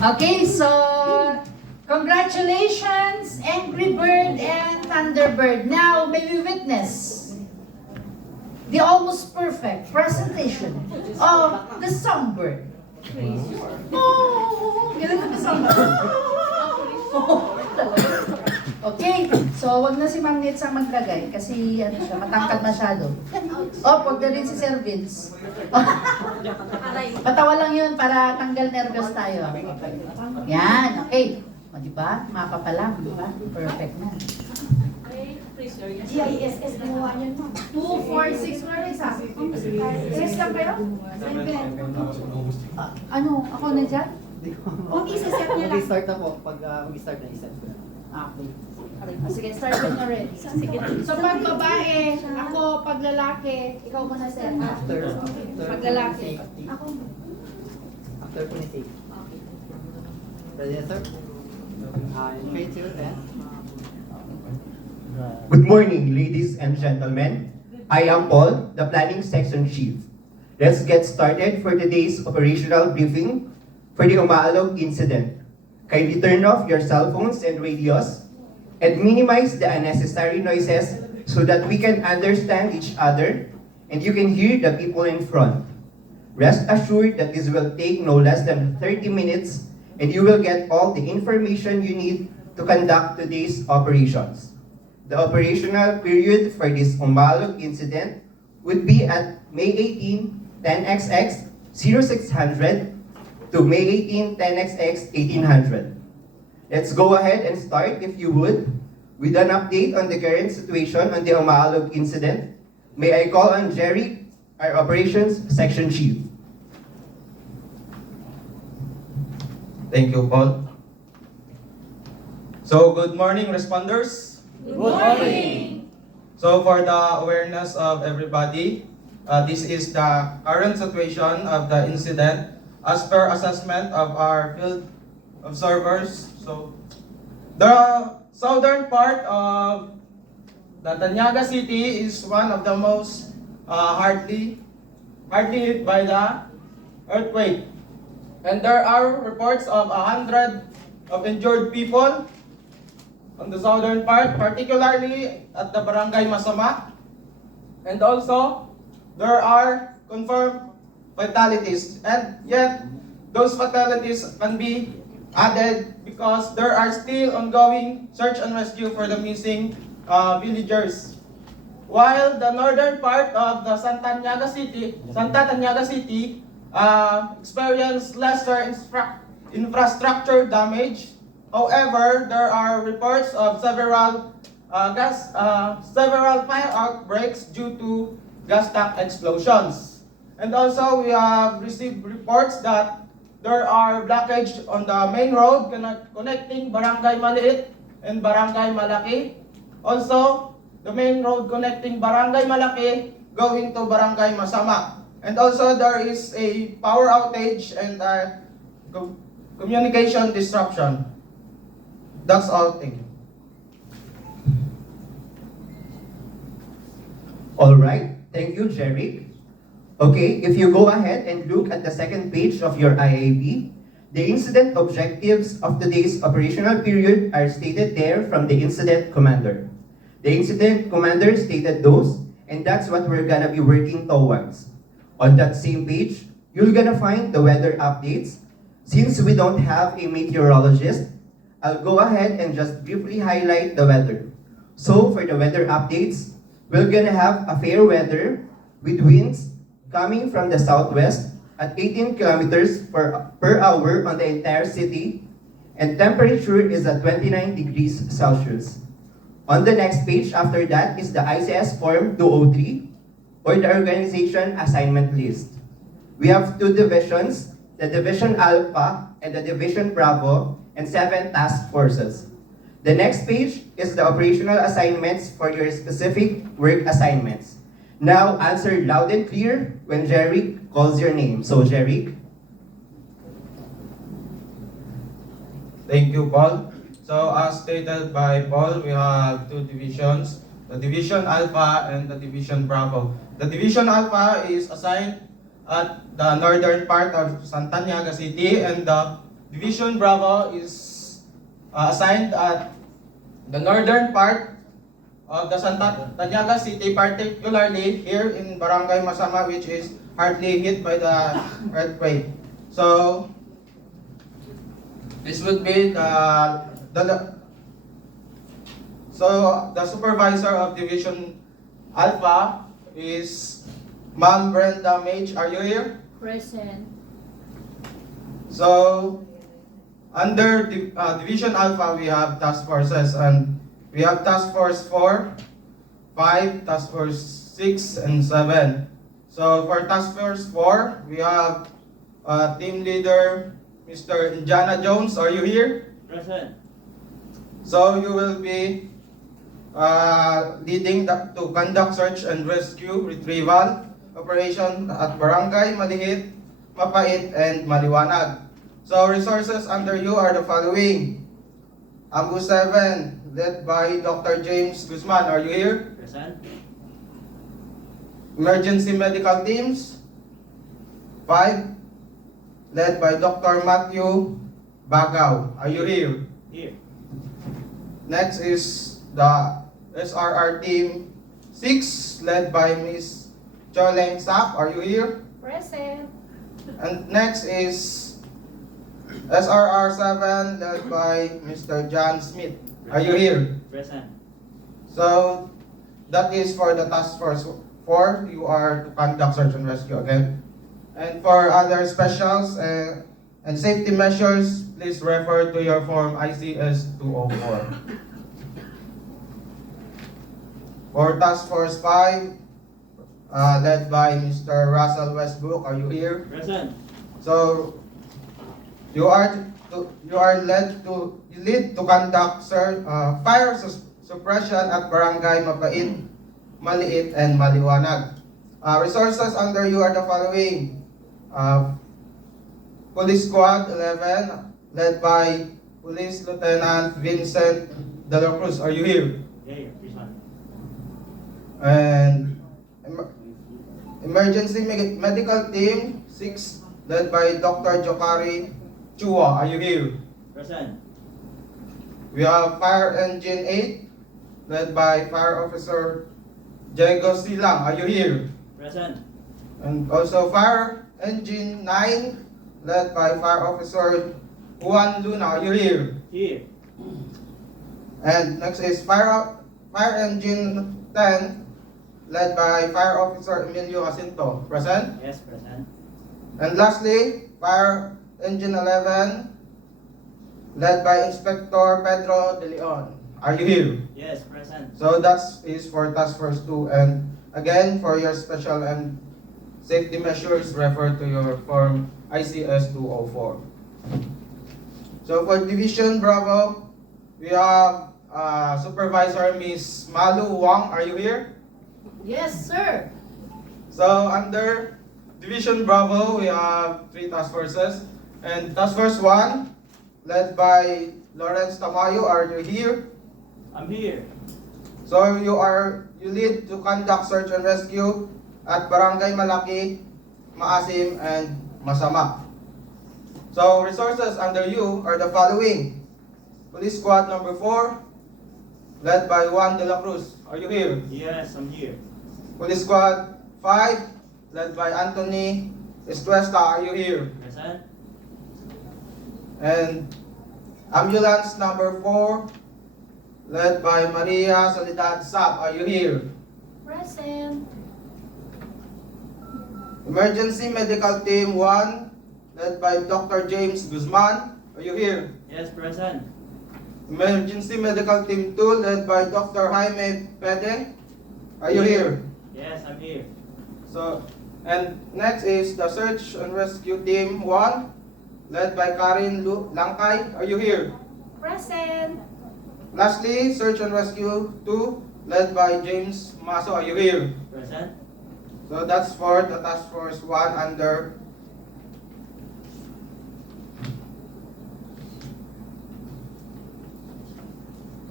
Okay, so congratulations, Angry Bird and Thunderbird. Now, may we witness the almost perfect presentation of the Songbird. Oh, ganun na Songbird. Okay, so wag na si Ma'am Nitsa maglagay kasi ano siya, matangkad masyado. Oh, wag na rin si Sir Vince. Patawa lang yun para tanggal nervyos tayo. Yan, okay. O, diba? Mapa pa lang, diba? Perfect na. GISS gumawa niyan, ma'am. 2, 4, 6, wala isa. 6 lang kayo? 7. Ano, ako na dyan? Kung isa-set niya lang. Mag-start na po pag mag-start na isa. Okay. Sige, start when you're ready. So pag babae, ako, pag lalaki, ikaw muna sir. After Pag lalaki. safety. Ako. After po ni safety. Ready na, sir? In 3, 2, and... Good morning, ladies and gentlemen. I am Paul, the Planning Section Chief. Let's get started for today's operational briefing for the Umaalog incident. Kindly turn off your cell phones and radios and minimize the unnecessary noises so that we can understand each other and you can hear the people in front. Rest assured that this will take no less than 30 minutes and you will get all the information you need to conduct today's operations. The operational period for this Umaalog incident would be at May 18, 10XX 0600 to May 18, 10XX 1800. Let's go ahead and start, if you would, with an update on the current situation on the Umaalog incident. May I call on Jerry, our Operations Section Chief. Thank you, Paul. So, good morning, responders. Good morning! So, for the awareness of everybody, this is the current situation of the incident as per assessment of our field observers. So, the southern part of the Tanyaga City is one of the most hardly hit by the earthquake. And there are reports of 100 of injured people on the southern part, particularly at the Barangay Masama. And also, there are confirmed fatalities. And yet, those fatalities can be added because there are still ongoing search and rescue for the missing villagers. While the northern part of the Santa Tanyaga City experienced lesser infrastructure damage. However, there are reports of several fire outbreaks due to gas tank explosions. And also, we have received reports that there are blockage on the main road connecting Barangay Maliit and Barangay Malaki. Also, the main road connecting Barangay Malaki going to Barangay Masama. And also, there is a power outage and communication disruption. That's all. Thank you. All right, thank you, Jerry. Okay, if you go ahead and look at the second page of your IAB, the incident objectives of today's operational period are stated there from the incident commander. The incident commander stated those, and that's what we're gonna be working towards. On that same page, you're gonna find the weather updates. Since we don't have a meteorologist, I'll go ahead and just briefly highlight the weather. So for the weather updates, we're gonna have a fair weather with winds coming from the southwest at 18 kilometers per hour on the entire city, and temperature is at 29 degrees Celsius. On the next page after that is the ICS Form 203, or the organization assignment list. We have two divisions, the Division Alpha and the Division Bravo, and 7 task forces. The next page is the operational assignments for your specific work assignments. Now answer loud and clear when Jerry calls your name. So Jerry. Thank you, Paul. So as stated by Paul, we have two divisions, the Division Alpha and the Division Bravo. The Division Alpha is assigned at the northern part of Santa Tanyaga City, and the Division Bravo is assigned at the northern part of the Santa Tanyaga City, particularly here in Barangay Masama, which is hardly hit by the earthquake. So, this would be the supervisor of Division Alpha is Ma'am Brenda Mage. Are you here? Present. So, under Division Alpha, we have task forces, and we have Task Force 4, 5, Task Force 6, and 7. So, for Task Force 4, we have Team Leader Mr. Indiana Jones. Are you here? Present. So, you will be leading to conduct search and rescue retrieval operation at Barangay Malihit, Mapait, and Maliwanag. So resources under you are the following. AMBU 7, led by Dr. James Guzman. Are you here? Present. Emergency medical teams. 5, led by Dr. Matthew Bagaw. Are you here? Here. Next is the SRR team 6, led by Ms. Choleng Sak. Are you here? Present. And next is SRR 7, led by Mr. John Smith. Are you here? Present. So, that is for the task force 4. You are to conduct search and rescue again. And for other specials and safety measures, please refer to your form ICS 204. For task force 5, led by Mr. Russell Westbrook. Are you here? Present. So you lead to conduct fire suppression at Barangay Mapait, Maliit, and Maliwanag. Resources under you are the following. Police Squad 11, led by Police Lieutenant Vincent De La Cruz. Are you here? Here. Present. And Emergency Medical Team 6, led by Dr. Jokari Chua. Are you here? Present. We have Fire Engine 8, led by Fire Officer Diego Silang. Are you here? Present. And also Fire Engine 9, led by Fire Officer Juan Luna. Are you here? Here. And next is Fire Engine 10, led by Fire Officer Emilio Jacinto. Present? Yes, present. And lastly, Fire Engine 11, led by Inspector Pedro De Leon. Are you here? Yes, present. So that is for Task Force 2. And again, for your special and safety measures, refer to your form ICS 204. So for Division Bravo, we have Supervisor Ms. Malu Wang. Are you here? Yes, sir. So under Division Bravo, we have 3 task forces. And Task Force 1, led by Lawrence Tamayo. Are you here? I'm here. So you lead to conduct search and rescue at Barangay Malaki, Maasim, and Masama. So resources under you are the following. Police Squad number 4, led by Juan De La Cruz. Are you here? Yes, I'm here. Police Squad 5, led by Anthony Estuesta. Are you here? Present. And Ambulance number 4, led by Maria Soledad Sap. Are you here? Present. Emergency Medical Team 1, led by Dr. James Guzman. Are you here? Yes, present. Emergency Medical Team 2, led by Dr. Jaime Pede. Are you here? Yes, I'm here. So, and next is the Search and Rescue Team 1, led by Karin Langkay. Are you here? Present. Lastly, Search and Rescue 2, led by James Maso. Are you here? Present. So that's for the Task Force 1 under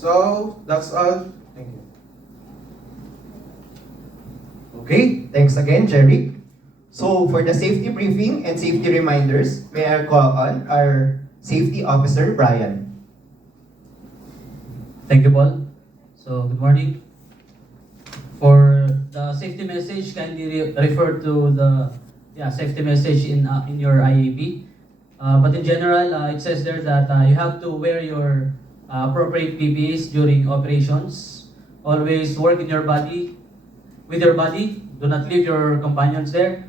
So that's all. Thank you. Okay, thanks again, Jerry. So for the safety briefing and safety reminders, may I call on our Safety Officer Brian. Thank you, Paul. So, good morning. For the safety message, kindly refer to the safety message in your IAP. But in general, it says there that you have to wear your appropriate PPEs during operations. Always work with your body. Do not leave your companions there.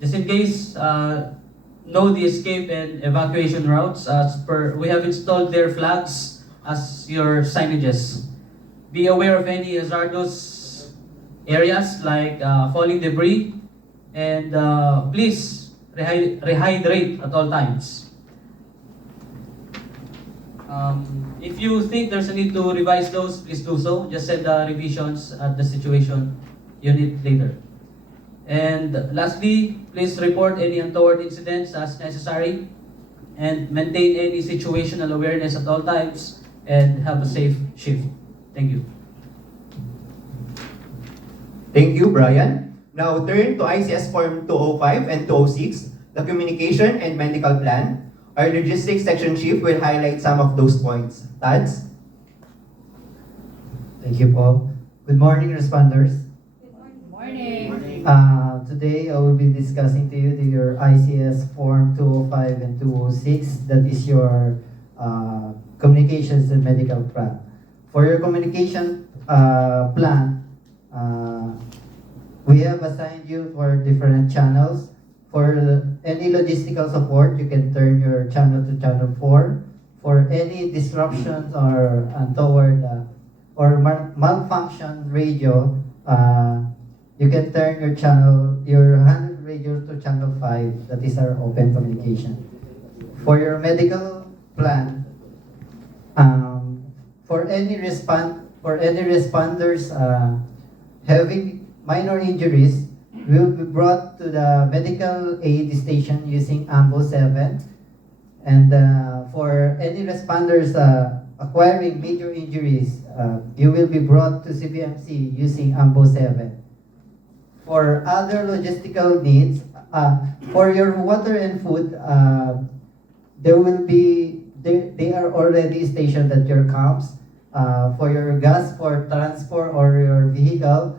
Just in case, know the escape and evacuation routes. We have installed their flags as your signages. Be aware of any hazardous areas like falling debris, and please rehydrate at all times. If you think there's a need to revise those, please do so. Just send the revisions at the situation unit later. And lastly, please report any untoward incidents as necessary and maintain any situational awareness at all times and have a safe shift. Thank you. Thank you, Brian. Now turn to ICS Form 205 and 206, the Communication and Medical Plan. Our Logistics Section Chief will highlight some of those points. Tads? Thank you, Paul. Good morning, responders. Morning. Today, I will be discussing to you your ICS Form 205 and 206. That is your communications and medical plan. For your communication plan, we have assigned you for different channels. For any logistical support, you can turn your channel to channel 4. For any disruptions or untoward or malfunction radio, you can turn your handheld radio to channel 5. That is our open communication. For your medical plan, for any responders having minor injuries, will be brought to the medical aid station using AMBO 7. And for any responders acquiring major injuries, you will be brought to CBMC using AMBO 7. For other logistical needs, for your water and food, they are already stationed at your camps. For your gas for transport or your vehicle,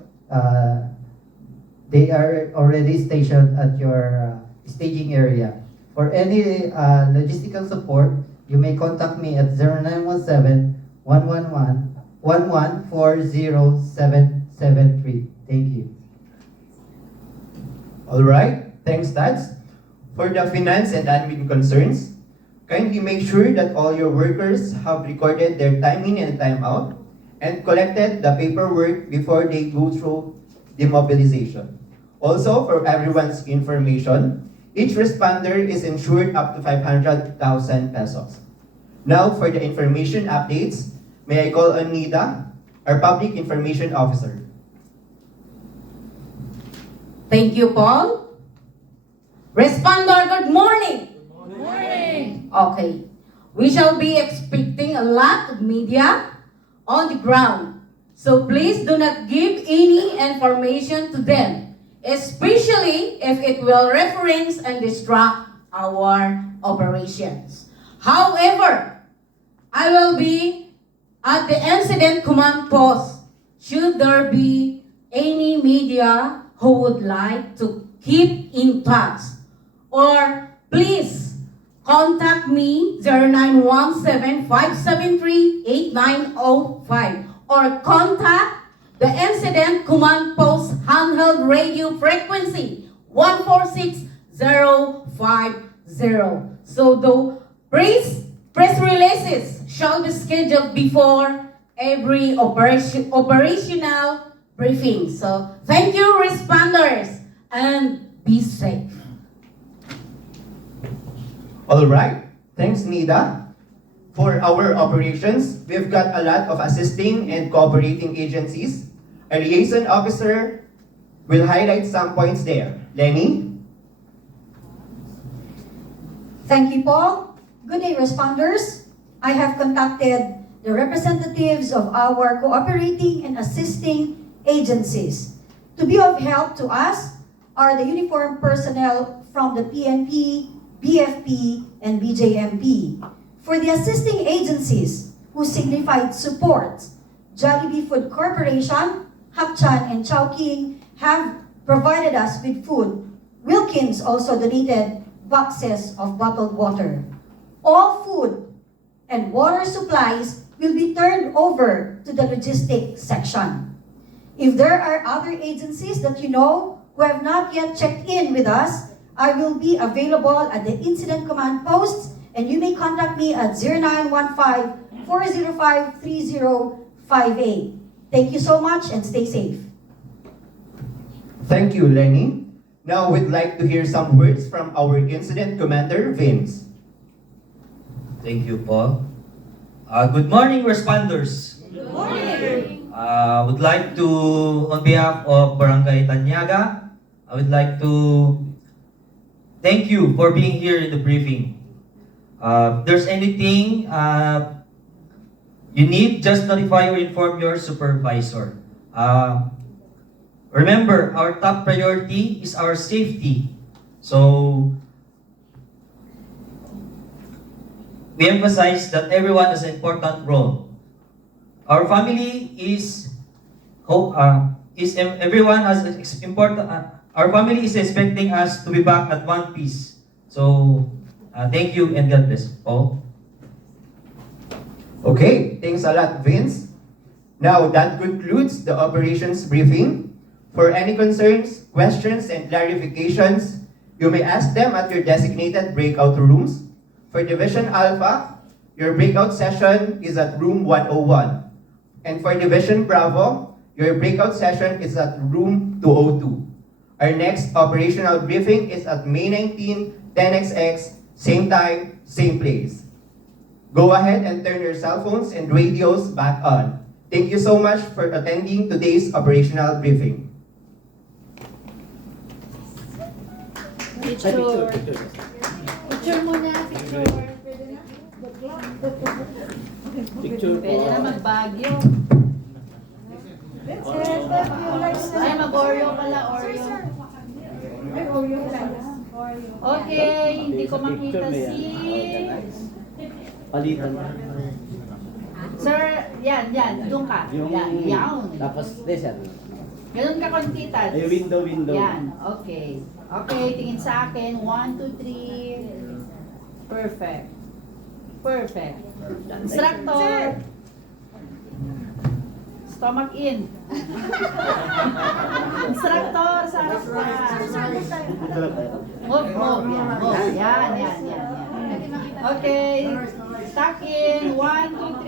they are already stationed at your staging area. For any logistical support, you may contact me at 0917-111-40773. Thank you. All right, thanks, Tads. For the finance and admin concerns, kindly make sure that all your workers have recorded their time in and time out and collected the paperwork before they go through demobilization. Also, for everyone's information, each responder is insured up to 500,000 pesos. Now, for the information updates, may I call on Nida, our Public Information Officer. Thank you, Paul. Responder, good morning. Morning. Okay. We shall be expecting a lot of media on the ground. So please do not give any information to them, especially if it will reference and distract our operations. However, I will be at the incident command post. Should there be any media who would like to keep in touch, or please contact me 0917-573-8905 or contact the incident command post handheld radio frequency 146050. So the press releases shall be scheduled before every operational briefing. So thank you, responders, and be safe. All right, thanks, Nida. For our operations, we've got a lot of assisting and cooperating agencies. A liaison officer will highlight some points there. Lenny? Thank you, Paul. Good day, responders. I have contacted the representatives of our cooperating and assisting agencies. To be of help to us are the uniformed personnel from the PNP, BFP, and BJMP. For the assisting agencies who signified support, Jollibee Food Corporation, Hapchan, and Chowking have provided us with food. Wilkins also donated boxes of bottled water. All food and water supplies will be turned over to the logistics section. If there are other agencies that you know who have not yet checked in with us, I will be available at the incident command post, and you may contact me at 0915-405-3058. Thank you so much and stay safe. Thank you, Lenny. Now we'd like to hear some words from our incident commander, Vince. Thank you, Paul. Good morning, responders. Good morning. Would like to, on behalf of Barangay Tanyaga, I would like to thank you for being here in the briefing. If there's anything you need, just notify or inform your supervisor. Remember, our top priority is our safety. So, we emphasize that everyone has an important role. Our family is everyone has important. Our family is expecting us to be back at one piece. So, thank you and God bless. Paul. Okay, thanks a lot, Vince. Now that concludes the operations briefing. For any concerns, questions, and clarifications, you may ask them at your designated breakout rooms. For Division Alpha, your breakout session is at room 101. And for Division Bravo, your breakout session is at room 202. Our next operational briefing is at May 19, 10XX, same time, same place. Go ahead and turn your cell phones and radios back on. Thank you so much for attending today's operational briefing. Picture. Picture muna, picture. Pwede na mag-Baguio. Ay, mag-Oreo pala, Oreo. Okay, hindi ko makita si... Palitan. Sir, yan, doon ka. Yan. Tapos, sir. Ganun ka kontitas. Ay, window. Yan, okay. Okay, tingin sa akin. 1, 2, 3. Perfect. Instructor. Stomach in. Instructor, sa harap ka. Move. Yan. Okay. Tuck in. 1, 2,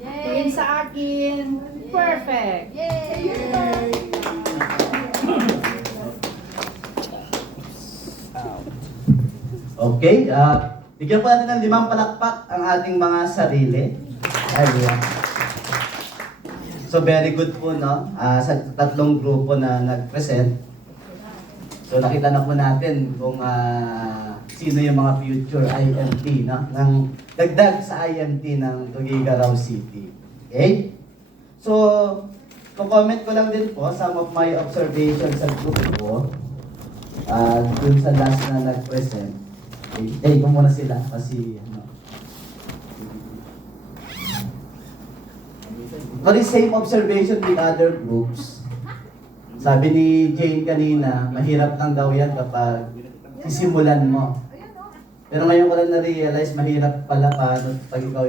3. Tingin sa akin. Perfect. Okay, bigyan po natin ng 5 palakpak ang ating mga sarili. Ayan. So very good po, no? Sa tatlong grupo na nag-present. So nakita na po natin kung sino yung mga future IMT, no? Nang dagdag sa IMT ng Tuguegarao City. Okay? So, comment ko lang din po some of my observations sa grupo. Dun sa last na nag-present. Okay, ko muna sila kasi But the same observation with other groups. Sabi ni Jane kanina, mahirap lang daw yan kapag sisimulan mo. Pero ngayon ko lang na-realize, mahirap pala paano pag ikaw